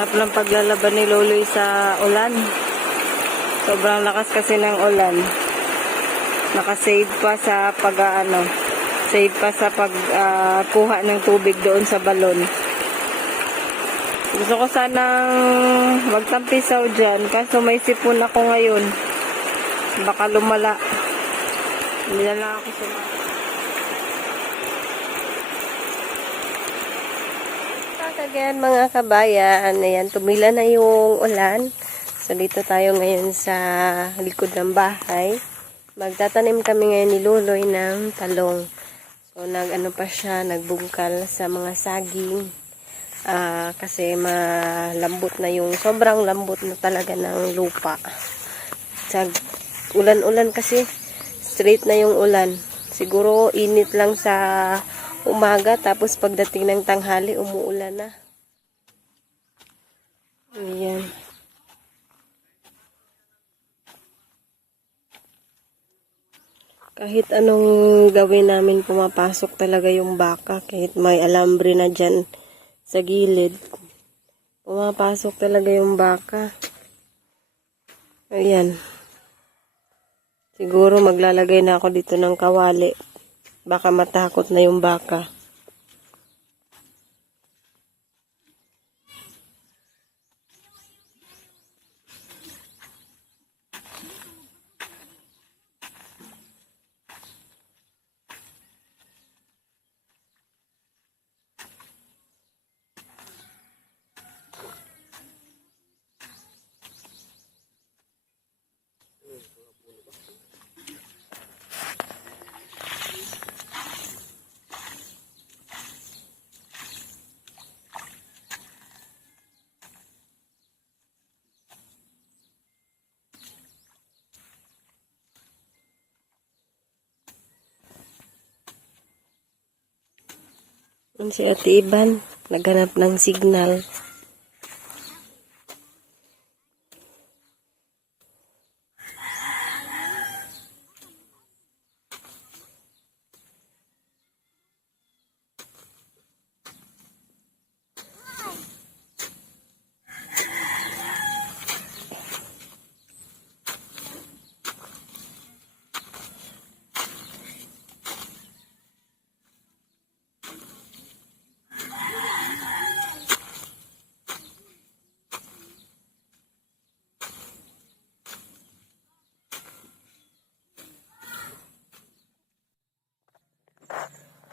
Sarap ng paglalaban ni Loloy sa ulan. Sobrang lakas kasi ng ulan. Nakasave pa sa save pa sa pagkuha ng tubig doon sa balon. Gusto ko sanang magtampisaw dyan, kaso may sipon ako ngayon. Baka lumala. Hindi na lang ako sumama. Again mga kabayan, ayan, tumila na yung ulan. So dito tayo ngayon sa likod ng bahay. Magtatanim kami ngayon ni Luloy ng talong. So nag-ano pa siya, nagbungkal sa mga saging. Kasi malambot na yung, sobrang lambot na talaga ng lupa. Sa ulan-ulan kasi, straight na yung ulan. Siguro init lang sa umaga, tapos pagdating ng tanghali, umuulan na. Ayan. Kahit anong gawin namin, pumapasok talaga yung baka. Kahit may alambre na dyan sa gilid, pumapasok talaga yung baka. Ayan. Siguro maglalagay na ako dito ng kawali. Baka matakot na yung baka. Si Ate Iban, naghanap ng signal.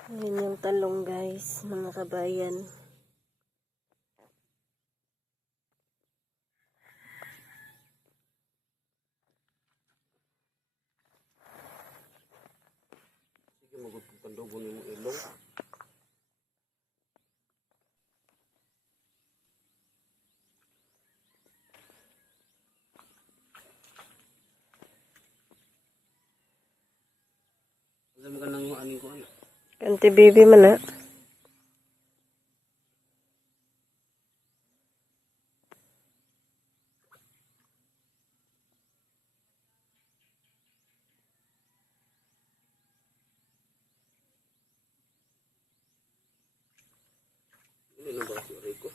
Ayan yung talong guys, mga kabayan. Sige, magpapandubon yung ilong. Alam ka nang aning ko ano? Kanti baby man na. Hindi na ba si Rico?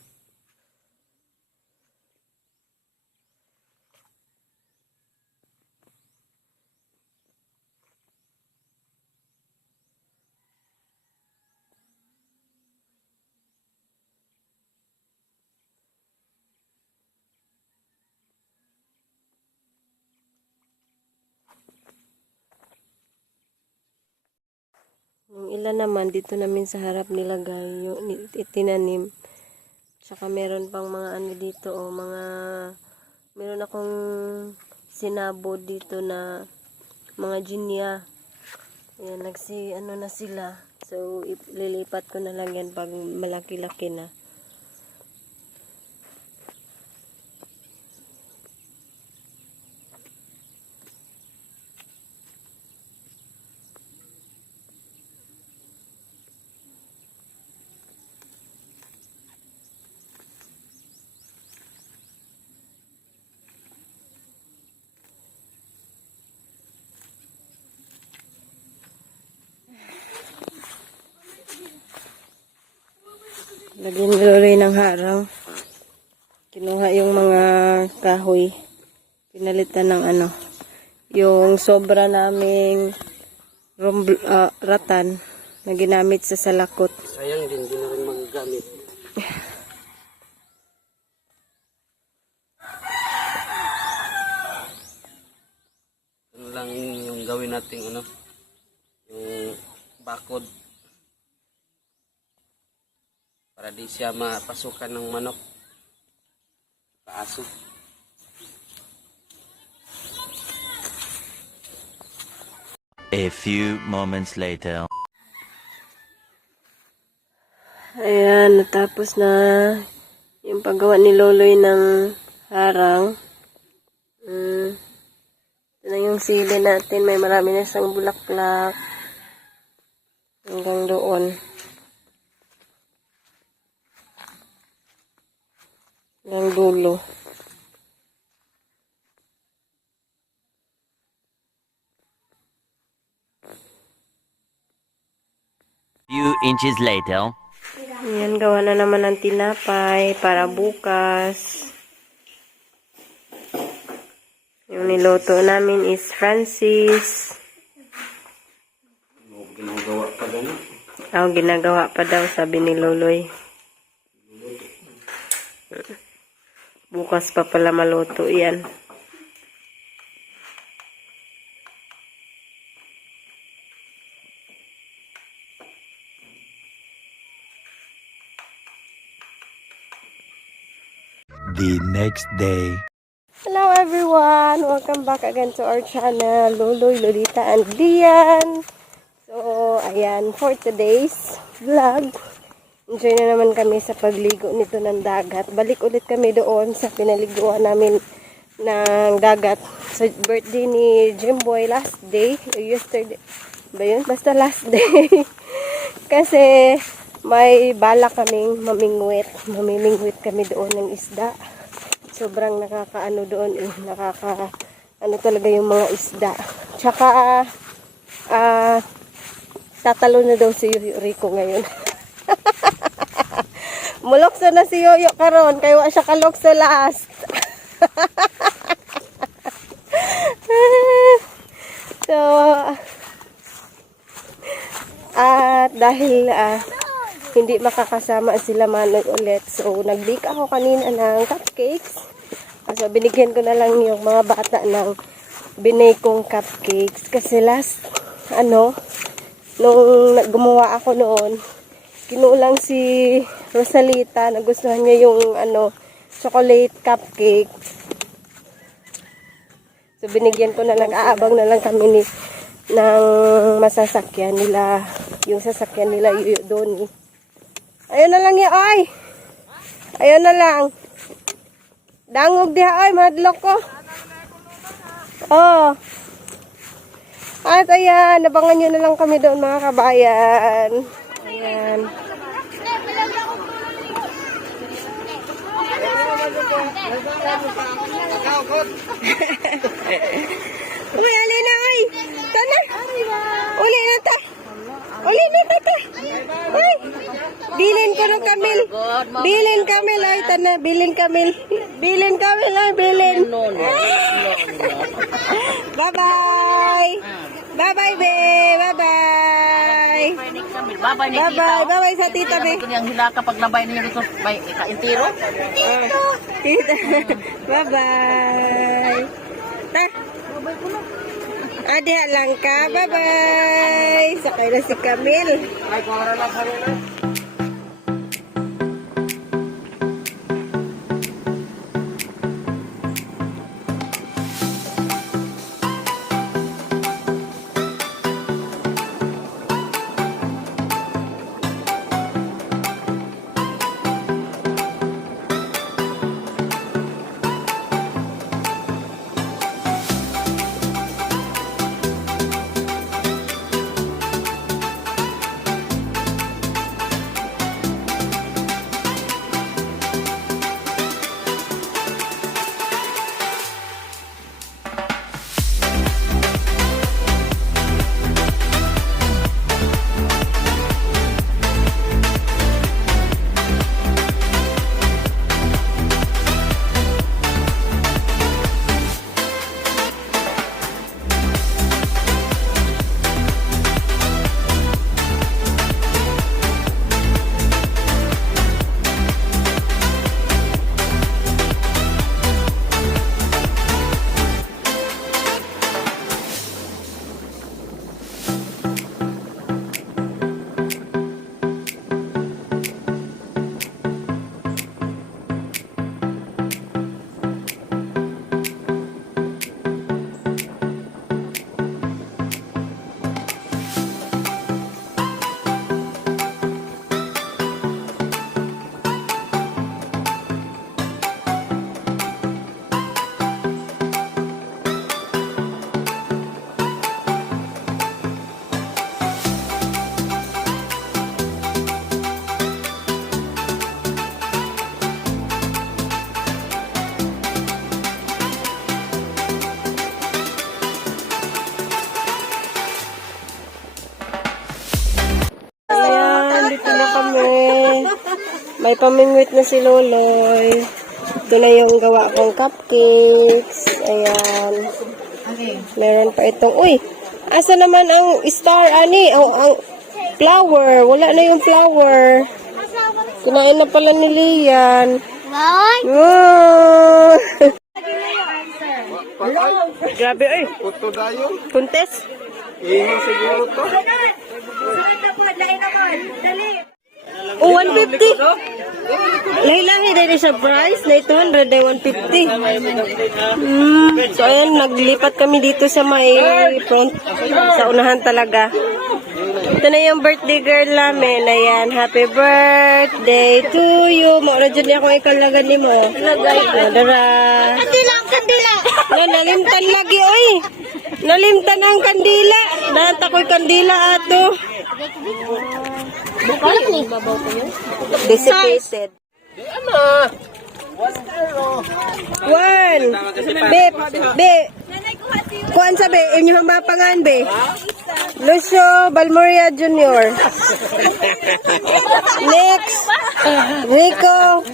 Yung ilan naman, dito namin sa harap nilagay, yung itinanim. Tsaka meron pang mga ano dito, meron akong sinabod dito na mga ginya. Ayan, ano na sila. So, ililipat ko na lang yan pag malaki-laki na. Lagyan niluloy ng harang. nga yung mga kahoy. Pinalitan ng ano. Yung sobra naming ratan na ginamit sa salakot. Sayang din, di na rin magagamit. Ano lang yung gawin nating ano, yung bakod. Para di siya mapasukan ng manok. Paaso. A few moments later. Ayan, natapos na yung paggawa ni Loloy ng harang. Ito na yung sili natin. May marami na siyang bulaklak. Hanggang doon. Hanggang dulo. Few inches later. Ayan, gawa na naman ng tinapay para bukas. Yung niluto namin is Francis. Ginagawa pa gano'n. Ginagawa pa daw, sabi ni Loloy. Bukas pa pala maluto yan. The next day. Hello everyone! Welcome back again to our channel, Loloy, Lolita, and Dian. So, ayan, for today's vlog, enjoy na naman kami sa pagligo nito ng dagat. Balik ulit kami doon sa pinaliguan namin ng dagat sa birthday ni Jimboy last day, yesterday ba yun? Basta last day. Kasi may bala kaming mamimingwit kami doon ng isda. Sobrang nakakaano doon ano talaga yung mga isda. Tsaka tatalo na daw si Rico ngayon. Mulokso na si Yoyo karon kay wa siya kalokso last. So dahil hindi makakasama sila Manoy ulit. So, nag-bake ako kanina ng cupcakes. So, binigyan ko na lang yung mga bata ng binake kong cupcakes. Kasi nung gumawa ako noon, kinulang si Rosalita. Nagustuhan niya yung, chocolate cupcake. So, binigyan ko na lang, aabang na lang kami ng masasakyan nila, yung sasakyan nila doon. Ayun na lang ya, oy. Ayun na lang. Dangog diha, oy, madlok ko. Oh. At ayan, nabangan nyo na lang kami doon mga kabayan. Ayan. Uy, ali na, oy. Tana. Uli na ta. Uli na ta. Uy. Bilin ko ng kamil. Bilin kamil ay tana. Bilin kamil. Bilin kamil ay bilin. Bye-bye. Bye-bye, be. Bye-bye. Bye-bye. Bye-bye sa tita, be. Yang hila kapag nabay niyo dito may kaintiro. Tita. Bye-bye. Ta. Adiha lang ka. Bye-bye. Sakay na si Camil. Ay, kung na sa May pamingwit na si Loloy. Ito na yung gawa kong cupcakes. Ayan. Meron pa itong, uy, asa naman ang star, ani? Ang flower. Wala na yung flower. Kinain na pala ni Lian. Wow! Grabe, ay. Puto dayo. Puntes. Iho siguro to. Oh, 150. Lahi-lahi dahil sa price na 200 ay 150. So, ayan, naglipat kami dito sa may front. Sa unahan talaga. Ito na yung birthday girl namin. Ayan, happy birthday to you. Maura dyan niya kung ikalagan ni mo. Dara. Kandila, kandila. Nalimtan lagi, oy. Nalimtan ang kandila. Dahan tako'y kandila ato. Dissipated. One. Be. Kuan sabi, inyong mapangan, be. Lucio Balmoria Jr. Next. Rico.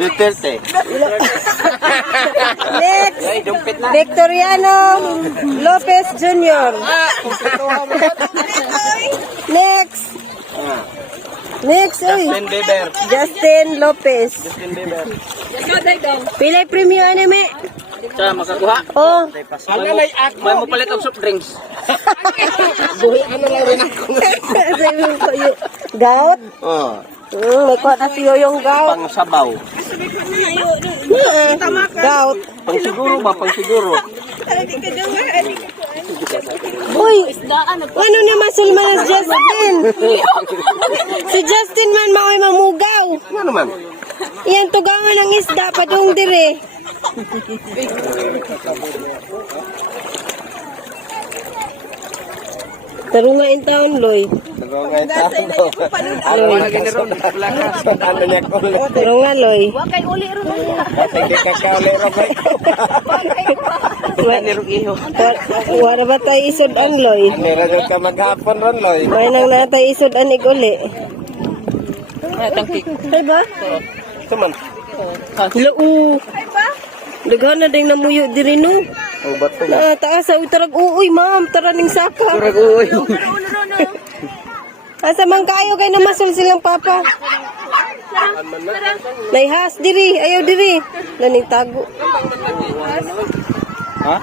Duterte. Next. Victoriano Lopez Jr. Next. Next, uy. Bieber. Justin Lopez. Bieber. Pilay premium anime. Sa makakuha. Oh. May mo palit og soft drinks. Gout. Oh, May kuha na siyo yung gout. pang sabaw. Gout. Pang siguro ba? Pang siguro. Uy, ano ni Masulman si Justin? Si Justin man mao'y mamugaw. Ano man? Yan, tugangan ng isda, padung dire. Tarunga in town, Loy. Nagawang taon daw. Ano lagi ni Ron? Ano niya ko? Tarunga, Loy. Kasi kakauli ro ba? Wala ni Rugiho. Wala ba tayo isod ang, Loy? Meron ka maghapon ron, Loy. May nang natay isod anig uli. Tangkik. Ay ba? Suman. Lau. Daghan na ding namuyo diri no. Oh, bato. Taas sa utarag uoy, ma'am, taraning saka. Turag uy. Asa man kayo kay namasul silang papa. Naihas diri, ayaw diri. Laning tago. Ha?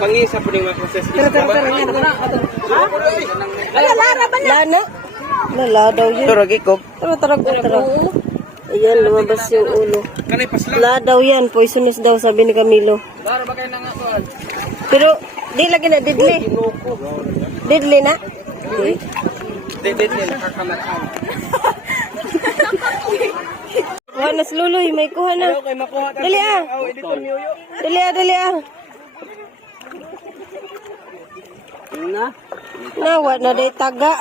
Pangisa po ning maproses. Lana. Lala daw yun. Turag ikog. Tarag. Ayan, lumabas yung ulo. La daw yan, poisonous daw, sabi ni Camilo. Pero, di lagi na, deadly. Deadly na? Didit nila kakamatan. Kuha na si Luloy, may kuha na. Dali ah. Dali ah. Nawa na day taga.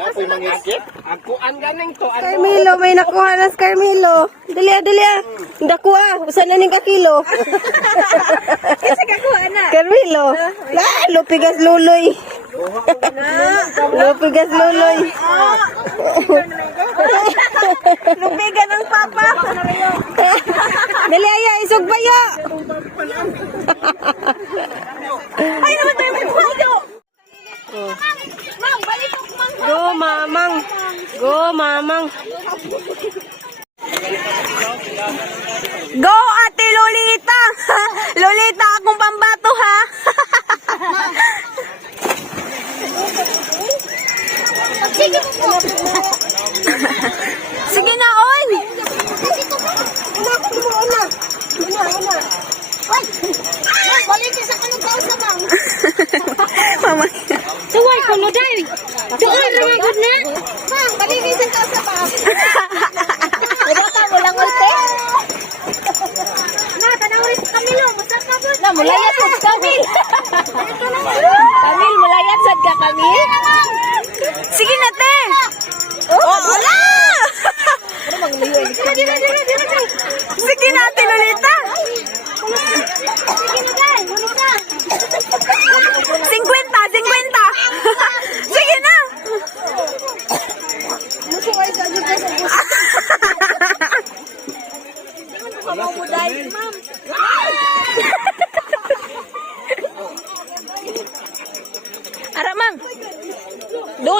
Ako'y mangisip. Ako ang ganing to. Carmelo, may nakuha na si Carmelo. Dali ah. Dako ah. Usan na ning kakilo. Kasi kakuha na. Carmelo. Lupigas Luloy. Lupigas Luloy. Lupigan ng papa. Dali aya, isog bayo. Ay, naman tayo may pudo. Mang, balik ako, Mang. Go, mamang. Go, mamang. Go, ate Lolita. Lolita, akong pambato, ha? Sige na, on. Balik sa kanong kausa, Mang. Mama. Suway ko no dai. Suway ra gud na. Mang, balik sa kausa pa. Wala ka walang ulte. Na, tanawin sa Camilo, masat ka ba? Na, mulayat sad Camil. Camil, mulayat sad ka Camil. Sige na, te. Oh, wala. Sige na, ate Lolita. Sige na, dai. Lolita. 50. Sige na.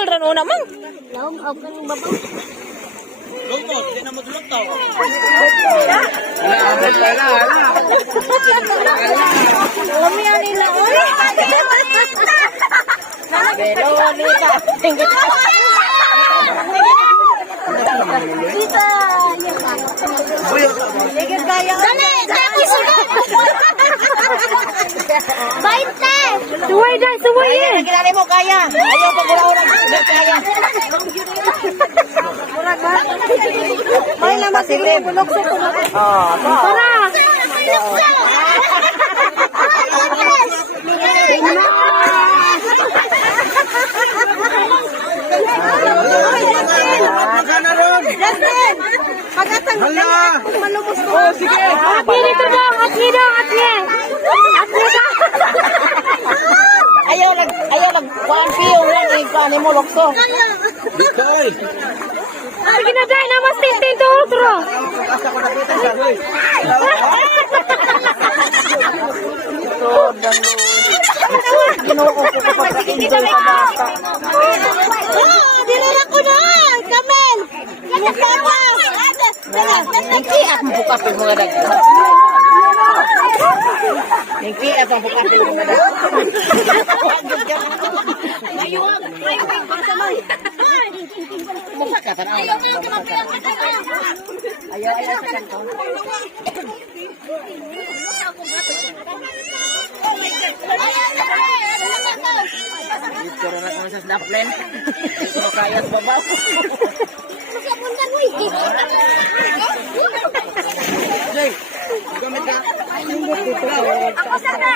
Dungol ran una mang. Laom ako ng babaw. Lumi ani na oi. Kita. Ligid gaya. Dali, dali sunod. 20. Suway dah, suway eh. Ginali mo kaya. Ayaw pag wala kaya. May naman sige, bulok sa tulog. Tara. Justin! Pagkatang malumos ko. Oh, sige. Atli dito dong, atli dong, atli. Atli dong. Ayaw lag kuan piyo lang ikaw mo lokso. Sige na dahil, namas tintin to utro. Ginoo ko kapag enjoy sa bata. Dinala ko na, Kamel. Kasama. Nagkiat mo bukapin mga dag. Nagkiat mo bukapin mga dag. Masakatan ayaw. Ayaw sa kanto. Ito rin ako sa snaplen. Ito kaya sa babaw. Jay, gamit ka. Ako sana.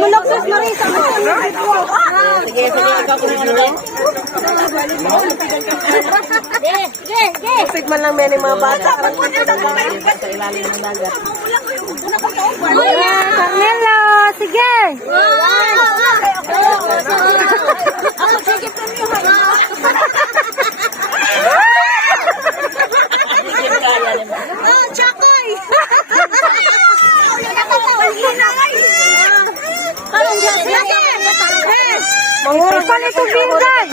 Muloksos Marisa. Sige, ikaw kung ano daw. Sigman lang yan yung mga bata. Sa ilalim ng dagat. Carmelo, sige. Chakoy! Mangurang pa nito binggan.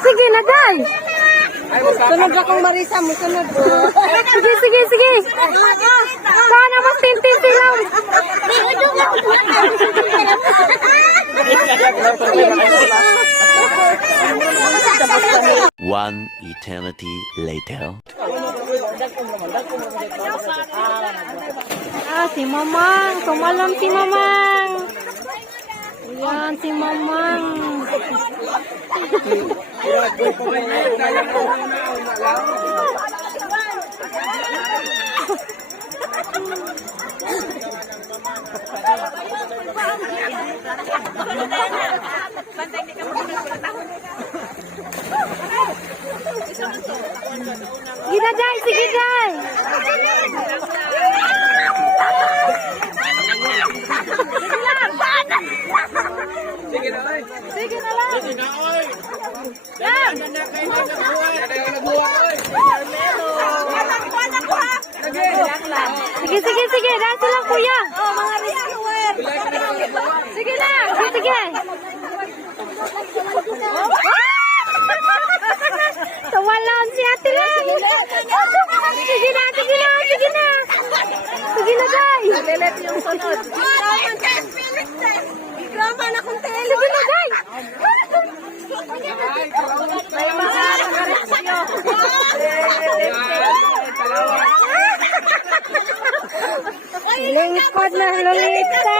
Sige na, Day. Sunod akong Marisa mo, sunod. Sige, sige, sige. Sana mas tintin lang. One eternity later. Si Mamang. Tumalon si Mamang. Ayan, si Mamang. Sige na, Day. Sige, Day. Sige na lang. Sige, sige, sige. Dati lang, kuya. Mga rescuer. Sige na. Sige, sige. Tumalon si ate lang. Sige na, sige na, sige na. Sige na, Day. Lelet yung sunod. Igraman akong tele. Sige na, Day. Lingkod na, Lolita.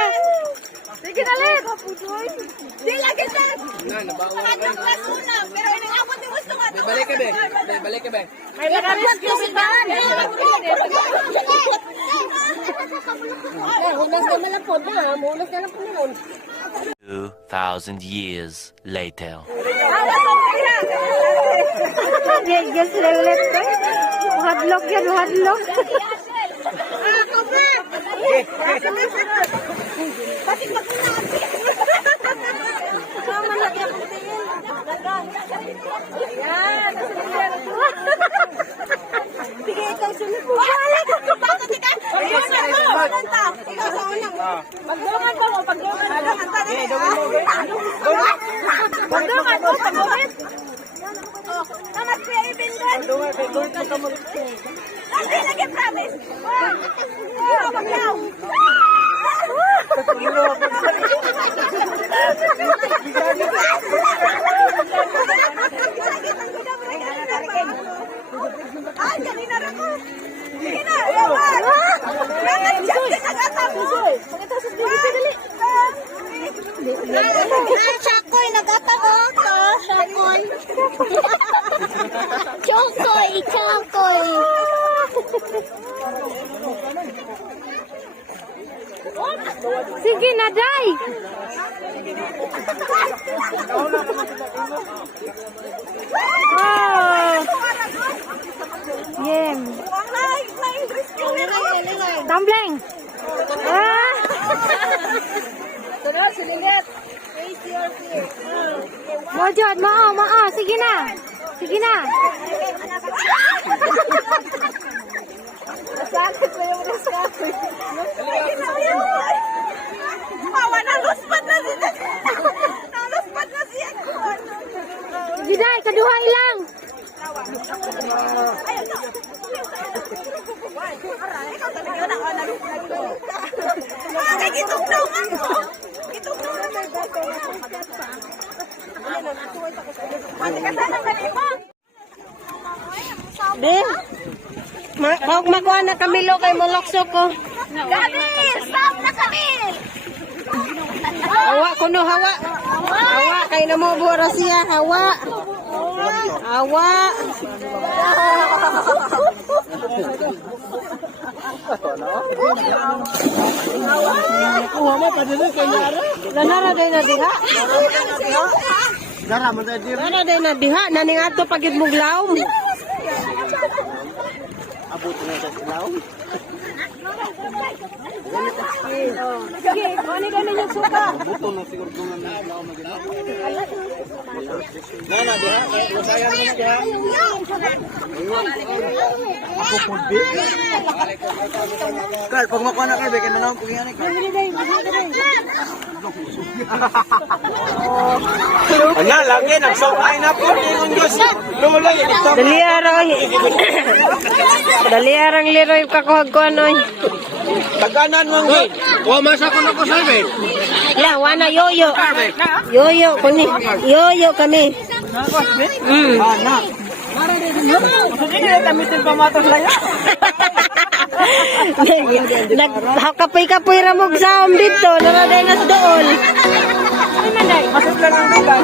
Sige na, Let. Di lagi na. Pangatlong class una. Pero inangabot ni gusto nga. Balik ka, be. Balik ka, be. Ay, naka-rescue si Dan. Hulas na lang po na. Hulas na lang po noon. 2,000 years later. Yes, Let. Hadlock yan, hadlock. Sige, ikaw sunod mo. Bakit ikaw? Ikaw sa unang. Ikaw sa unang. Pagdungan ko, pagdungan. Pagdungan mo, pagdungan. Namas kuya Ibin doon. Lagi lagi promise. Paglaw. Ay, kanina rin ko. Sige na, yawan. Yaman, dyan din nag-atap. Pakita sa dili, dili. Chakoy, nag-atap ko. Chakoy. Chokoy, chokoy. Sige na, Day. Oh. Yem. Tumbling. Ah. Sunod, silingit. Mojod, mao. Sige na. Sige na. Nasakit ko yung nasakit. Mawa, naluspat na siya. Naluspat na siya. Sige, Day. Kaduhay lang. Ay, gitugtungan mo. Gitugtungan mo. Din. Magkuha na kami lo kay Molokso ko. Gabi, stop na kami. Hawa kuno hawa. Hawa kay namo buro siya hawa. Hawa. Nanara day na diha. Nanara day na diha. Naning ato pagid muglaw. Sige, ano ganun yung suka? Kal, pag makuha na kayo, bekan na lang kung yan. Anya, lagi, nagsaway na po. Ingon Diyos. Lulay, ito. Dali arang. Dali arang liroy kakuhag ko anoy. Taganan mo nga. Huwag masa ko na ko sabi. La, wana yoyo. Yoyo kuni. Yoyo kami. Anak. Nagkapoy-kapoy ramog sa dito. Naraday nas doon. Masip lang ang bilan.